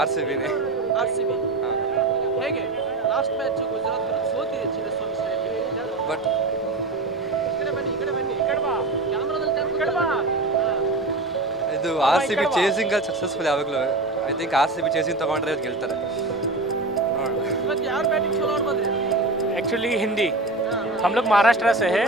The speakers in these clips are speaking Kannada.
ಆರ್ ಸಿ ಬಿನೇ. ಆರ್ ಸಿ ಬಿ ಹೇಗೆ ಲಾಸ್ಟ್ ಮ್ಯಾಚ್ ಗುಜರಾತ್ ವಿರುದ್ಧ ಸೋತಿದೆ ಚಿನ್ನಸ್ವಾಮಿ ಸ್ಟೇಡಿಯಂ. ಬಟ್ ಈ ಕಡೆ ಬನ್ನಿ ಈ ಕಡೆ ಬಾ ಕ್ಯಾಮ್ರಾದಲ್ಲಿ ಕಡೆ ಬಾ. ಇದು ಆರ್ ಸಿ ಬಿ ಚೇಸಿಂಗಲ್ಲಿ ಸಕ್ಸಸ್ಫುಲ್ ಯಾವಾಗಲೂ. I think R C B chasing ತೊಗೊಂಡ್ರೆ ಗೆಲ್ತಾರೆ. ನೋಡೋಣ. ಇವತ್ತು ಯಾರು ಬ್ಯಾಟಿಂಗ್ ಚಲೋ ಆಡ್ಬೋದ್ರಿ? एक्चुअली हिंदी हम लोग महाराष्ट्र से है।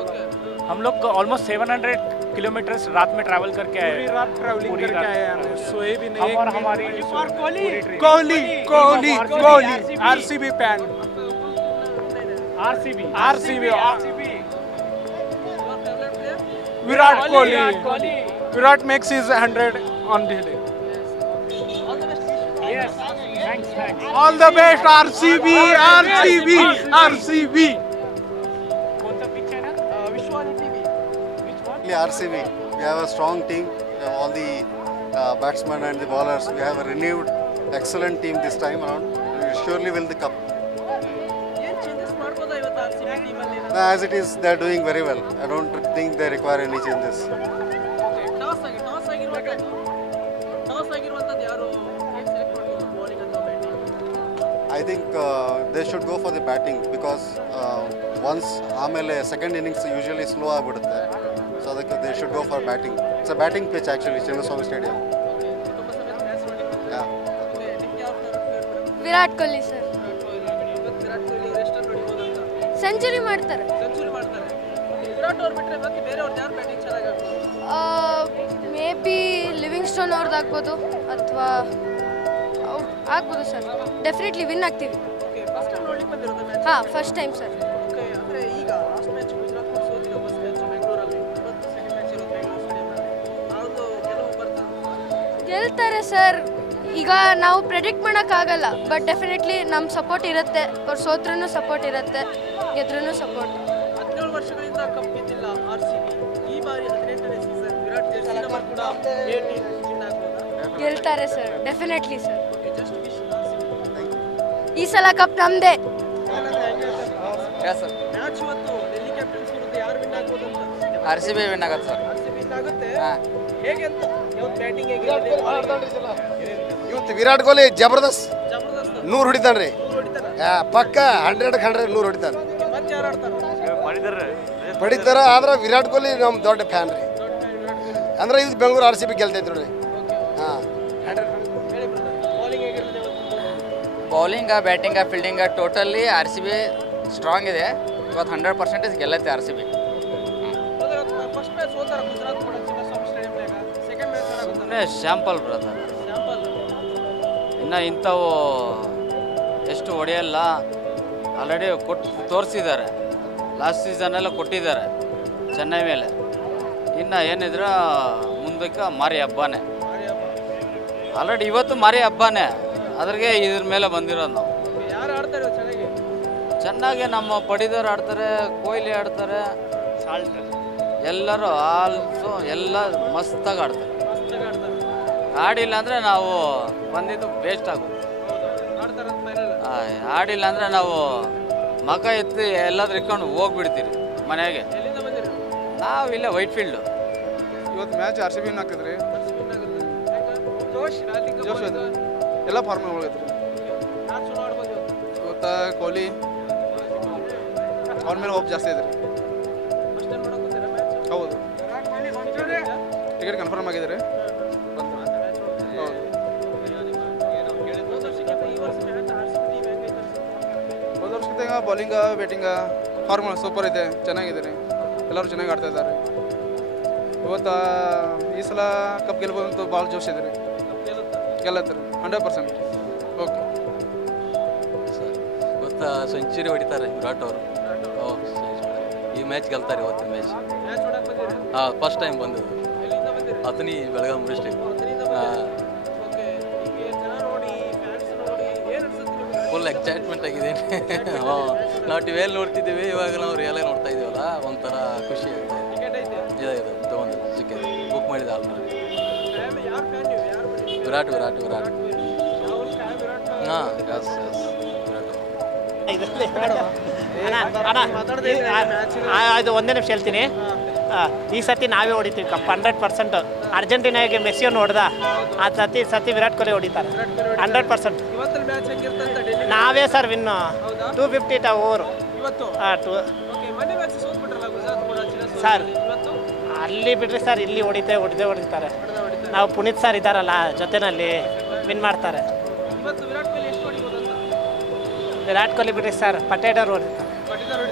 ಓಕೆ हम लोग ऑलमोस्ट 700 किलोमीटर रात में ट्रैवल करके आए। पूरी रात ट्रैवलिंग पूरी करके रात। आए हैं, सोए भी हम नहीं। और हमारी Kohli Kohli Kohli Kohli RCB fan RCB RCB your favourite player? Virat Kohli Virat makes his 100 on the day. All the best. Yes thanks All the best RCB RCB RCB. कौन सा पिच है ना ವಿಶ್ವಾನಿ TV. RCB. We have a strong team. We have all the batsmen and the bowlers. We have a renewed, excellent team this time around. We will surely win the cup. ಏನು ಚೇಂಜಸ್ ಮಾಡ್ಬೋದಾ ಇವತ್ತು ಆರ್ ಸಿ ಬಿ ಟೀಮಲ್ಲಿ? As it is, they are doing very well. I don't think they require any changes. Toss ಆಗಿರುವಂಥದ್ದು ಯಾರು ಏನು ಸೆಲೆಕ್ಟ್ ಮಾಡ್ಬೋದು, ಬೌಲಿಂಗ್ ಅಥವಾ batting? I think they should go for the batting because once ಆಮೇಲೆ ಸೆಕೆಂಡ್ ಇನ್ನಿಂಗ್ಸ್ ಯೂಶಲಿ ಸ್ಲೋ ಆಗಿಬಿಡುತ್ತೆ. ಸೊ ಅದಕ್ಕೆ they should go for batting. It's a batting pitch actually Chinnaswamy stadium. ಕುಟುಂಬ ಸಮೇತ ಮ್ಯಾಚ್ ಮಾಡಿದ್ದು. ನಿಮ್ಗೆ ಯಾವ favourite player? Virat Kohli sir. ಇವತ್ತು ವಿರಾಟ್ ಕೊಹ್ಲಿ ಅವರು ಎಷ್ಟನ್ನು ಹೊಡಿಬೋದು ಅಂತ? ಸೆಂಚುರಿ ಮಾಡ್ತಾರೆ. ಸೆಂಚುರಿ ಮಾಡ್ತಾರೆ. ವಿರಾಟ್ ಅವ್ರು ಬಿಟ್ಟರೆ ಮತ್ತೆ ಬೇರೆಯವ್ರದ್ದು ಯಾರು ಬ್ಯಾಟಿಂಗ್ ಚೆನ್ನಾಗಿ ಆಡ್ಬೋದು? ಮೇ ಬಿ ಲಿವಿಂಗ್ಸ್ಟೋನ್ ಅವ್ರದ್ದು ಆಗ್ಬೋದು ಅಥವಾ ಅವ್ರು ಆಗ್ಬೋದು ಸರ್. ಡೆಫಿನೆಟ್ಲಿ ವಿನ್ ಆಗ್ತೀವಿ. ಓಕೆ, ಫಸ್ಟ್ ಟೈಮ್ ನೋಡ್ಲಿಕ್ಕೆ ಬಂದಿರೋದು ಮ್ಯಾಚ್? ಹಾಂ, ಫಸ್ಟ್ ಟೈಮ್ ಸರ್. ಓಕೆ, ಅಂದರೆ ಈಗ ಲಾಸ್ಟ್ ಮ್ಯಾಚ್ ಗುಜರಾತ್ ಸೋತಿರೋ ಫಸ್ಟ್ ಮ್ಯಾಚ್ ಬೆಂಗಳೂರಲ್ಲಿ, ಇವತ್ತು ಸೆಕೆಂಡ್ ಮ್ಯಾಚ್ ಇರೋದು ಬೆಂಗಳೂರು ಸ್ಟೇಡಿಯಂನಲ್ಲಿ. ಅವ್ರದ್ದು ಗೆಲುವು ಬರ್ತದೆ? ಗೆಲ್ತಾರೆ ಸರ್. ಈಗ ನಾವು ಪ್ರೆಡಿಕ್ಟ್ ಮಾಡೋಕ್ಕಾಗಲ್ಲ, ಬಟ್ ಡೆಫಿನೆಟ್ಲಿ ನಮ್ಮ ಸಪೋರ್ಟ್ ಇರುತ್ತೆ. ಅವ್ರು ಸೋತ್ರೂ ಸಪೋರ್ಟ್ ಇರುತ್ತೆ, ಗೆದ್ರೂ ಸಪೋರ್ಟ್. 17 ವರ್ಷಗಳಿಂದ ಕಪ್ ಗೆದ್ದಿಲ್ಲ ಆರ್ ಸಿ ಬಿ. ಈ ಬಾರಿ 18ನೇ ಸೀಸನ್ ವಿರಾಟ್ ಜರ್ಸಿ ನಂಬರ್ ಕೂಡ ಚಿನ್ನ ಆಗ್ಬೋದಾ? ಗೆಲ್ತಾರೆ sir, definitely sir. Okay, just wish R C B. ಈ ಸಲ ಕಪ್ ನಮ್ಮದೇ. ಸರ್ ಮ್ಯಾಚ್ ಇವತ್ತು ಡೆಲ್ಲಿ ಕ್ಯಾಪಿಟಲ್ಸ್ ವಿರುದ್ಧ ಯಾರು ವಿನ್ ಆಗ್ಬೋದು ಅಂತ? ಆರ್ ಸಿ ಬಿ ವಿನ್ ಆಗತ್ತೆ sir. R C B win ಆಗುತ್ತೆ. ಹಾಂ. ಹೇಗೆ ಅಂತ? ಇವತ್ತು ಬ್ಯಾಟಿಂಗ್ ಹೇಗಿದೆ? ಇವತ್ತು ವಿರಾಟ್ ಕೊಹ್ಲಿ ಜಬರ್ದಸ್ತ್ ಜಬರ್ದಸ್ತ್ 100 ಹೊಡಿತಾನೆ ರೀ. ಹೊಡಿತಾರೆ. ಪಕ್ಕ 100 100 ಹೊಡಿತಾನೆ. ಮತ್ತೆ ಯಾರು ಆಡ್ತಾರೆ? ಹೊಡಿತಾರ. ಆದ್ರೆ ವಿರಾಟ್ ಕೊಹ್ಲಿ ನಮ್ಮ ದೊಡ್ಡ ಫ್ಯಾನ್ ರೀ. ಅಂದ್ರೆ ಇದು ಬೆಂಗಳೂರು RCB ಗೆಲ್ತೈತ್ರಿ ರೀ. ಹಾಂ, ಹೇಳಿ ಬ್ರದರ್, ಬೌಲಿಂಗ್ ಹೇಗಿರ್ತದೆ ಇವತ್ತು? Bowling batting fielding totally R C B strong ಇದೆ. ಇವತ್ತು 100% ಗೆಲ್ಲತ್ತೆ R C B. First match ಸೋತಾರ ಗುಜರಾತ್ ಕೂಡ ಚಿನ್ನಸ್ವಾಮಿ ಸ್ಟೇಡಿಯಂನಾಗ. ಸೆಕೆಂಡ್ ಮ್ಯಾಚ್ ಆಗುತ್ತೆ. ಸುಮ್ಮನೆ ಶಾಂಪಲ್ ಬ್ರದರ್. ಸ್ಯಾಂಪಲ್. ಇನ್ನು ಇಂಥವು ಎಷ್ಟು ಹೊಡೆಯಲ್ಲ. ಆಲ್ರೆಡಿ ಕೊಟ್ಟು ತೋರಿಸಿದ್ದಾರೆ. ಲಾಸ್ಟ್ ಸೀಸನೆಲ್ಲ ಕೊಟ್ಟಿದ್ದಾರೆ ಚೆನ್ನೈ ಮೇಲೆ. ಇನ್ನು ಏನಿದ್ರೆ ಮುಂದಕ್ಕೆ ಮಾರಿ ಹಬ್ಬನೇ. ಆಲ್ರೆಡಿ ಇವತ್ತು ಮಾರಿ ಹಬ್ಬನೇ. ಅದ್ರಿಗೆ ಇದ್ರ ಮೇಲೆ ಬಂದಿರೋದು ನಾವು. ಯಾರು ಆಡ್ತಾರೆ ಇವತ್ತು ಚೆನ್ನಾಗಿ? ಚೆನ್ನಾಗಿ ನಮ್ಮ ಪಡಿದವ್ರು ಆಡ್ತಾರೆ, ಕೊಹ್ಲಿ ಆಡ್ತಾರೆ, साल्ट ಎಲ್ಲರೂ ಆಲ್ಸೋ ಎಲ್ಲ ಮಸ್ತಾಗಿ ಆಡ್ತಾರೆ. ಮಸ್ತಾಗಿ ಆಡ್ತಾರೆ. ಆಡಿಲ್ಲ ಅಂದರೆ ನಾವು ಬಂದಿದ್ದು ವೇಸ್ಟ್ ಆಗುತ್ತೆ. ಹೌದು, ಆಡ್ತಾರೆ ಅಂತ ಫೈನಲ್. ಆಡಿಲ್ಲ ಅಂದರೆ ನಾವು ಮಕ ಎತ್ತಿ ಎಲ್ಲಾದ್ರೂ ಇಟ್ಕೊಂಡು ಹೋಗ್ಬಿಡ್ತೀರಿ ಮನೆಗೆ. ಎಲ್ಲಿಂದ ಬಂದಿರಿ? ನಾವು ಇಲ್ಲೇ ವೈಟ್ ಫೀಲ್ಡು. ಇವತ್ತು ಮ್ಯಾಚ್ RCB ಹಾಕಿದ್ರಿ. ವಿನ್ ಆಗುತ್ತೆ. ಯಾಕೆ? ಜೋಶ್ ಬ್ಯಾಟಿಂಗ್ ಜೋಶ್ ಇದೆ. ಎಲ್ಲ ಫಾರ್ಮ್ ಹೋಗೈತ್ರಿ. ಯಾರು ಚಲೋ ಆಡ್ಬೋದು ಇವತ್ತು? ಇವತ್ತು ಕೊಹ್ಲಿ ಅವ್ರ ಮೇಲೆ ಹೋಪ್ ಜಾಸ್ತಿ ಇದೆ. ಫಸ್ಟ್ ಟೈಮ್ ನೋಡೋಕೆ ಮ್ಯಾಚ್? ಹೌದು, ಟಿಕೆಟ್ ಕನ್ಫರ್ಮ್ ಆಗಿದ್ದಾರೆ. ಹೌದು, ಹೋದ ವರ್ಷಕ್ಕಿಂತ ಈ ವರ್ಷ match R C B team ಹೆಂಗೈತೆ ಅನ್ಸುತ್ತೆ? ಹೋದ ವರ್ಷಕ್ಕಿಂತ ಬೌಲಿಂಗ ಬ್ಯಾಟಿಂಗ ಫಾರ್ಮ್ ಸೂಪರ್ ಇದೆ, ಚೆನ್ನಾಗಿದೆ ರೀ. ಎಲ್ಲರೂ ಚೆನ್ನಾಗಿ ಆಡ್ತಾ ಇದ್ದಾರೆ. ಇವತ್ತು ಈ ಸಲ ಕಪ್ ಗೆಲ್ಬೋದು ಅಂತ ಭಾಳ ಜೋಶ್ ಇದೆ ರೀ. ಗೆಲ್ಲತ್ತೆ ರೀ 100%. ಓಕೆ, ಗೊತ್ತಾ ಸೆಂಚುರಿ ಹೊಡಿತಾರೆ ವಿರಾಟ್ ಅವರು. ಈ ಮ್ಯಾಚ್ ಗೆಲ್ತಾರೆ ಇವತ್ತಿನ ಮ್ಯಾಚ್. ಮ್ಯಾಚ್ ನೋಡಕ್ಕೆ ಬಂದಿರಿ? ಹಾಂ, ಫಸ್ಟ್ ಟೈಮ್ ಬಂದದ್ದು. ಎಲ್ಲಿಂದ ಬಂದಿರಿ? ಅತನಿ ಬೆಳಗಾಂ ಡಿಸ್ಟ್ರಿಕ್ಟ್. ಅದರಿಂದ ಬಂದಿರಿ. ಓಕೆ, ಈಗ ಜನ ನೋಡಿ, ಫ್ಯಾನ್ಸ್ ನೋಡಿ ಏನು ಅನ್ಸುತ್ತೆ ನಿಮ್ಗೆ? ಫುಲ್ ಎಕ್ಸೈಟ್ಮೆಂಟ್ ಆಗಿದೆ. ಹಾಂ, ನಾವು ಟಿವಿಯಲ್ಲಿ ನೋಡ್ತಿದ್ದೀವಿ, ಇವಾಗ ನಾವು ರಿಯಲಾಗಿ ನೋಡ್ತಾ ಇದೀವಲ್ಲ, ಒಂಥರ ಖುಷಿ ಆಗ್ತಾ ಇದೆ. ಟಿಕೆಟ್ ಐತೆ? ಇದೆ ತೊಗೊಂಡು ಸಿಕ್ಕಿದೆ, ಬುಕ್ ಮಾಡಿದೆ ಆಲ್ರೆಡಿ. ಯಾರು ಫ್ಯಾನ್ ನೀವು? ಯಾರು ಬಿಡಿ? ವಿರಾಟ್. Rahul fan Virat fan? ಹಾಂ, ಎಸ್ ವಿರಾಟ್. ಇದು ಒಂದೇ ನಿಮಿಷ ಹೇಳ್ತೀನಿ. ಈ ಸತಿ ನಾವೇ ಹೊಡಿತೀವಿ ಕಪ್ 100%. ಅರ್ಜೆಂಟೀನಾಗೆ ಮೆಸ್ಸಿಯನ್ನು ಹೊಡೆದ ಆ ಸತಿ ವಿರಾಟ್ ಕೊಹ್ಲಿ ಹೊಡಿತಾರೆ 100%. ಇವತ್ತಿನ ಮ್ಯಾಚ್ ಹೆಂಗಿರುತ್ತೆ ಅಂತ ಡೆಲ್ಲಿ ನಾವೇ ಸರ್ ವಿನ್ನು ಹೌದಾ 250 ಓವರು. ಇವತ್ತು ಓಕೆ ಮೊನ್ನೆ ಮ್ಯಾಚ್ ಸೋತ್ಬಿಟ್ರಲ್ಲ ಗುಜರಾತ್ ಕೂಡ ಚಿರಸೋಲಿ. ಸರ್. ಇವತ್ತು ಅಲ್ಲಿ ಬಿಡ್ರಿ ಸರ್, ಇಲ್ಲಿ ಹೊಡಿತಾರೆ. ನಾವು ಪುನೀತ್ ಸರ್ ಇದ್ದಾರಲ್ಲ ಜೊತೆನಲ್ಲಿ ವಿನ್ ಮಾಡ್ತಾರೆ. ಇವತ್ತು ವಿರಾಟ್ ಕೊಹ್ಲಿ ಎಷ್ಟು ಹೊಡಿಬೋದು ಅಂತ ವಿರಾಟ್ ಕೊಹ್ಲಿ ಬಿಡ್ರಿ ಸರ್, ಪಟೇಟರ್ ಹೊಡಿತಾರೆ. ಹೊಡಿತಾರೆ